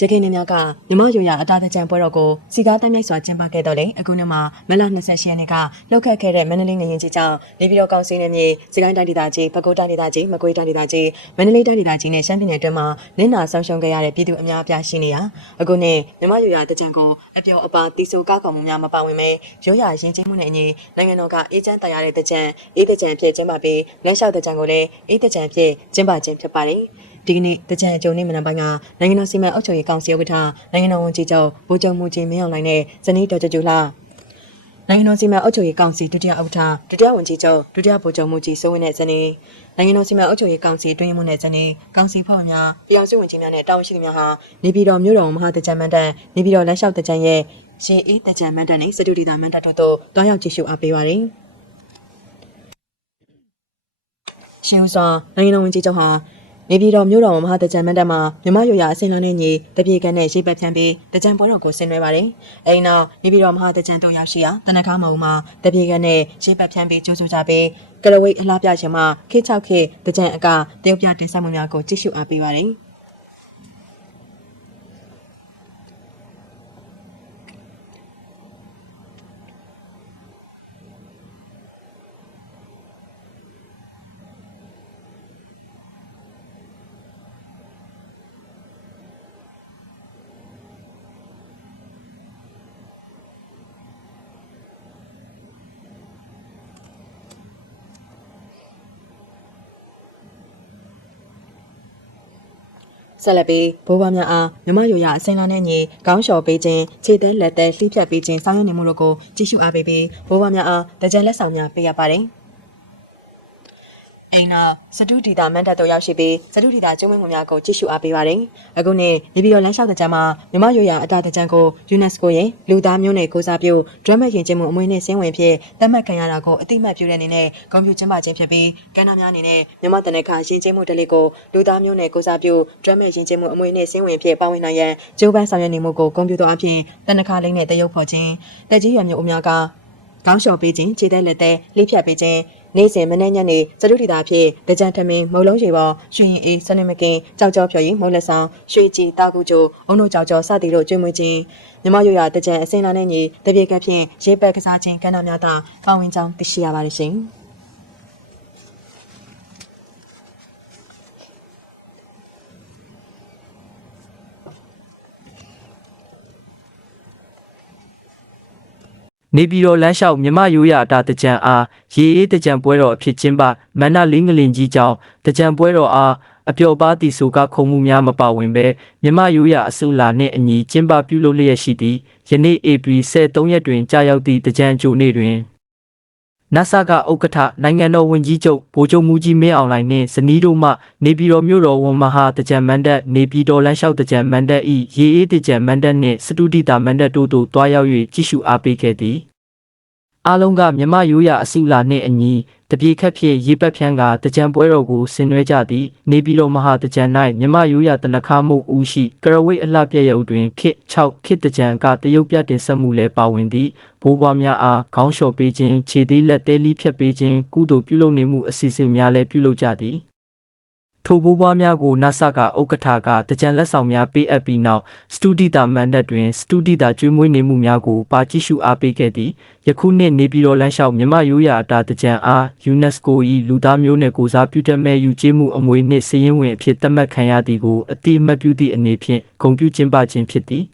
ရခိုင်နေများကမြမရိုရအတာတကြံပွဲတော်ကိုစီကားတမ်းမြိုက်စွာကျင်းပခဲ့တော့လေအခုနှစ်မှာမလ28ရက်နေ့ကလှုပ်ခတ်ခဲ့တဲ့မန္တလေးငရင်ကြီးကြောင့်နေပြည်တော်ကောင်စီနယ်မြေစကိုင်းတိုင်းဒေသကြီးပဲခူးတိုင်းဒေသကြီးမကွေးတိုင်းဒေသကြီးမန္တလေးတိုင်းဒေသကြီးနဲ့ရှမ်းပြည်နယ်အတွင်းမှာနင်းနာဆောင်ရှုံခဲ့ရတဲ့ပြည်သူအများအပြားရှိနေရအခုနှစ်မြမရိုရတကြံကိုအပြောအပါတီဆိုကားကောင်မှုများမပါဝင်ပဲရိုရရင်ချင်းမှုနဲ့အညီနိုင်ငံတော်ကအေးချမ်းတရားတဲ့တကြံအေးတကြံဖြစ်ကျင်းပပြီးလမ်းလျှောက်တကြံကိုလည်းအေးတကြံဖြစ်ကျင်းပခြင်းဖြစ်ပါတယ် ဒီကနေ့တကြံအကျုံနေ့မနက်ပိုင်းကနိုင်ငံတော်စီမံအုပ်ချုပ်ရေးကောင်စီဥက္ကဋ္ဌနိုင်ငံတော်ဝန်ကြီးချုပ်ဗိုလ်ချုပ်မှုကြီးမင်းအောင်လှိုင်နဲ့ဇနီးတော်ကျကျလာနိုင်ငံတော်စီမံအုပ်ချုပ်ရေးကောင်စီဒုတိယဥက္ကဋ္ဌဒုတိယဝန်ကြီးချုပ်ဒုတိယဗိုလ်ချုပ်မှုကြီးစိုးဝင်းနဲ့ဇနီးနိုင်ငံတော်စီမံအုပ်ချုပ်ရေးကောင်စီတွင်းမှုနဲ့ဇနီးကောင်စီဖွဲ့ဝင်များပြည်အောင်စုဝန်ကြီးများနဲ့တာဝန်ရှိသူများဟာနေပြည်တော်မြို့တော်မဟာတကြံမန္တန်နေပြည်တော်လမ်းလျှောက်တကြံရဲ့ရှင်အေးတကြံမန္တန်နဲ့စတူဒီတာမန္တန်တို့တို့တွားရောက်ကြည့်ရှုအားပေးပါရယ်ရှင်ဦးစွာနိုင်ငံတော်ဝန်ကြီးချုပ်ဟာ နေပြည်တော်မြို့တော်မဟာတကြံမန္တမှာမြမရိုရအစင်လာနဲ့ညီတပြေကန်းနဲ့ရေးပတ်ဖြန်းပြီးတကြံပွဲတော်ကိုဆင်နွှဲပါတယ်။အဲဒီနောက်နေပြည်တော်မဟာတကြံတို့ရောက်ရှိရာတနခါမုံမှာတပြေကန်းနဲ့ရေးပတ်ဖြန်းပြီးကြိုးဆိုကြပြီးကလဝိတ်အလားပြခြင်းမှာခေ6ခေတကြံအကတရုတ်ပြတင်ဆက်မှုများကိုကြည့်ရှုအားပေးပါတယ်။ ဆက်လက်ပြီးဘိုးဘွားများအားမြမရိုရအစင်လာနဲ့ညီကောင်းလျှော်ပေးခြင်းခြေသေးလက်သေးလှိဖြတ်ပေးခြင်းဆောင်ရွက်နေမှုတို့ကိုကြည့်ရှုအားပေးပြီးဘိုးဘွားများအားတကြံလက်ဆောင်များပေးရပါတယ်။ အိမ်နာစတုဒီတာမန်တပ်တို့ရောက်ရှိပြီးစတုဒီတာကျုံးမမှုများကိုကြည့်ရှုအားပေးပါတယ်။အခုနေ့နေပြည်တော်လမ်းလျှောက်တကြံမှာမြမရိုရအတာတကြံကို UNESCO ရဲ့လူသားမျိုးနွယ်ကိုစားပြုဒရမတ်ရင်ကျင်းမှုအမွေနဲ့စင်းဝင်ဖြစ်သတ်မှတ်ခံရတာကိုအတိအမှတ်ပြုတဲ့အနေနဲ့ဂုဏ်ပြုကျင်းပခြင်းဖြစ်ပြီးကဏ္ဍများအနေနဲ့မြမတနခါရင်ကျင်းမှုတလေးကိုလူသားမျိုးနွယ်ကိုစားပြုဒရမတ်ရင်ကျင်းမှုအမွေနဲ့စင်းဝင်ဖြစ်ပါဝင်နိုင်ရန်ကြိုးပမ်းဆောင်ရွက်နေမှုကိုဂုဏ်ပြုသောအပြင်တနခါလိမ့်နဲ့တရုပ်ဖော်ခြင်းတက်ကြီးရွယ်မျိုးအများက ကောင်းလျှော်ပေးခြင်းခြေသက်လက်သက်လှိဖြတ်ပေးခြင်းနေ့စဉ်မနေ့ညနေစတုတီတာဖြင့်တကြံထမင်းမုံလုံးရေပေါ်ရွှေရင်အေးစနစ်မကင်ကြောက်ကြောဖြော်ရီမုံလက်ဆောင်ရွှေကြည်တာကူကျိုအုံတို့ကြောက်ကြောစသည်တို့ကျွေးမွေးခြင်းမြမရိုရတကြံအစင်လာနဲ့ညီတပြေကပ်ဖြင့်ရေပက်ကစားခြင်းကဏ္ဍများသာပါဝင်ကြောင်းသိရှိရပါတယ်ရှင် နေပြည်တော်လမ်းလျှောက်မြမရိုးရအတာတကြံအားရေအေးတကြံပွဲတော်အဖြစ်ကျင်းပမန္တလေးငလင်ကြီးကြောင့်တကြံပွဲတော်အားအပျော်ပါးတီဆိုကခုံမှုများမပါဝင်ပဲမြမရိုးရအစုလာနှင့်အညီကျင်းပပြုလုပ်လျက်ရှိသည့်ယနေ့ဧပြီ23ရက်တွင်ကြာရောက်သည့်တကြံကြိုနေ့တွင် နဆာကဥက္ကဋ္ဌနိုင်ငံတော်ဝန်ကြီးချုပ်ဗိုလ်ချုပ်မှုကြီးမင်းအောင်လှိုင်နှင့်ဇနီးတို့မှနေပြည်တော်မြို့တော်ဝန်မဟာတကြံမန္တနေပြည်တော်လမ်းလျှောက်တကြံမန္တဤရေအေးတကြံမန္တနှင့်စတုဒီတာမန္တတို့တို့တွားရောက်၍ကြည့်ရှုအားပေးခဲ့သည် အားလုံးကမြမရိုးရာအစုလာနှင့်အညီတပြေခက်ဖြင့်ရေပတ်ဖြန်းကတကြံပွဲတော်ကိုဆင်နွှဲကြသည်နေပြည်တော်မဟာတကြံ၌မြမရိုးရာတနခါမှုဦးရှိကရဝိတ်အလှပြည့်ရုပ်တွင်ခေတ်6ခေတ်တကြံကတရုတ်ပြတင်ဆက်မှုလည်းပါဝင်သည်ဘိုးဘွားများအားခေါင်းလျှော်ပေးခြင်းခြေသေးလက်သေးလီဖြတ်ပေးခြင်းကုသိုလ်ပြုလုပ်နေမှုအစီအစဉ်များလည်းပြုလုပ်ကြသည် ထိုဘိုးဘွားများကိုနာဆာကဥက္ကဋ္ဌကတကြံလက်ဆောင်များပေးအပ်ပြီးနောက်စတူဒီတာမန်ဒတ်တွင်စတူဒီတာကျွေးမွေးနေမှုများကိုပါကြည့်ရှုအားပေးခဲ့သည်ယခုနှစ်နေပြည်တော်လမ်းလျှောက်မြမရိုးရာအတာတကြံအား UNESCO ၏လူသားမျိုးနွယ်ကိုစားပြုတတ်မဲ့ယူကျေးမှုအမွေနှင့်စည်ရင်ဝင်အဖြစ်သတ်မှတ်ခံရသည်ကိုအတိအမှတ်ပြုသည့်အနေဖြင့်ဂုဏ်ပြုကျင်းပခြင်းဖြစ်သည်